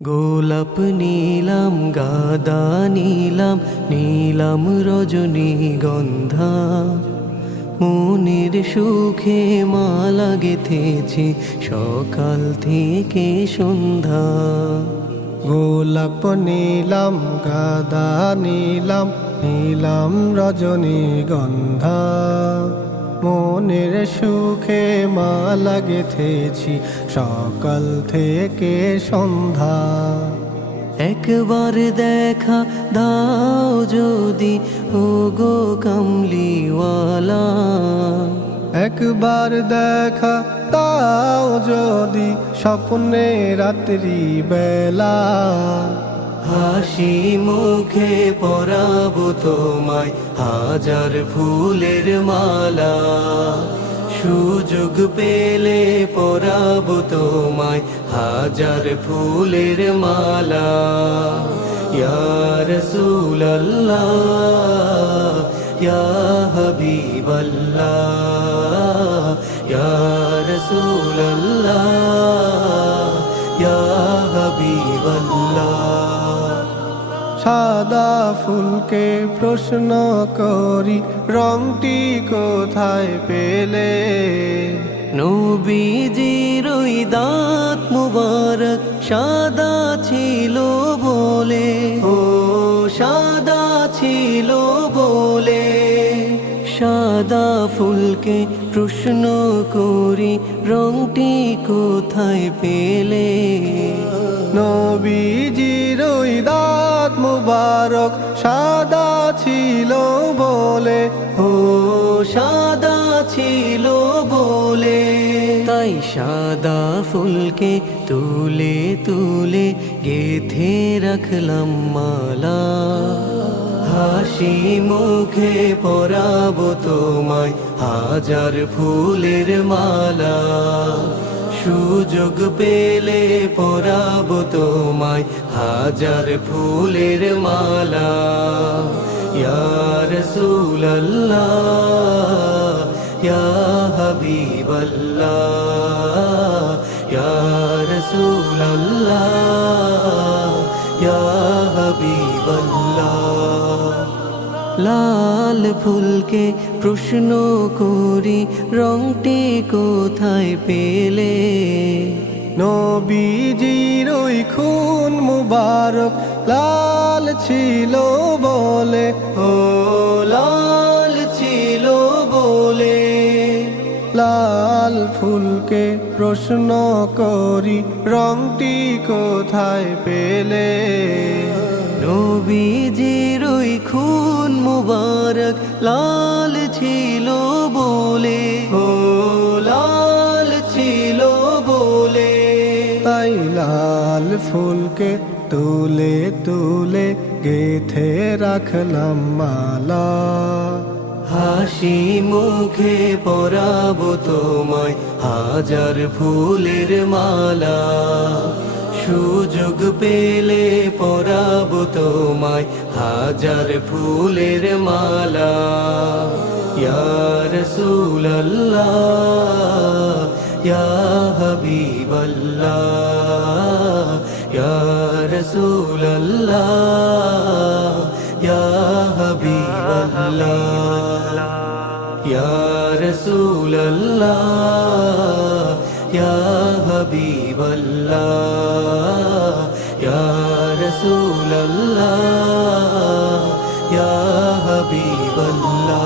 গোলাপ নীলাম গাদা নীলাম নীলাম রজনীগন্ধা, মনের সুখে মালা গেথেছি সকাল থেকে সন্ধ্যা। গোলাপ নীলাম গাদা নীলাম নীলাম রজনীগন্ধা, মনের সুখে মালা গেথেছি সকাল থেকে সন্ধ্যা। একবার দেখা দাও যদি ও গো কামলিওয়ালা, একবার দেখা তাও যদি স্বপ্নে রাত্রি বেলা। হাসি মুখে পরাবো তোমায় হাজার ফুলের মালা, সুযোগ পেলে পরাবো তোমায় হাজার ফুলের মালা। ইয়া রাসূলুল্লাহ ইয়া হাবিবাল্লাহ, ইয়া রাসূলুল্লাহ ইয়া হাবিবাল্লাহ। সাদা ফুলকে প্রশ্ন করি রংটি কোথায় পেলে? নবীজির ওই দাঁত মুবারক সাদা ছিল বলে, ও সাদা ছিল বলে। সাদা ফুলকে প্রশ্ন করি রংটি কোথায় পেলে? নবীজির ওই দাঁত মুবারক সাদা ছিল বলে, ও সাদা ছিল বলে। তাই সাদা ফুলকে তুলে তুলে গেথে রাখলাম মালা, হাসি মুখে পরাবো তোমায় হাজার ফুলের মালা। সুযোগ পেলে পরাবো তোমায় হাজার ফুলের মালা। ইয়া রাসূলুল্লাহ ইয়া হাবিবাল্লাহ, ইয়া রাসূলুল্লাহ ইয়া হাবিবাল্লাহ। লাল ফুলকে প্রশ্ন করি রংটি কোথায় পেলে? নবীজির ওই খুন মুবারক লাল ছিল বলে, ও লাল ছিল বলে। লাল ফুলকে প্রশ্ন করি রংটি কোথায় পেলে? নবীজির ওই খুন মুবারক লাল ছিল বলে, ও লাল ছিল বলে। তাই লাল ফুলকে তুলে তুলে গেথে রাখলাম মালা, হাসি মুখে পরাবো তোমায় হাজার ফুলের মালা। সুযোগ পেলে পরাবো তোমায় হাজার ফুলের মালা। ইয়া রাসূলুল্লাহ ইয়া হাবিবাল্লাহ, ইয়া রাসূলুল্লাহ ইয়া হাবিবাল্লাহ, ইয়া রাসূলুল্লাহ ইয়া হাবিবাল্লাহ, ইয়া রাসূলুল্লাহ ইয়া হাবিবাল্লাহ।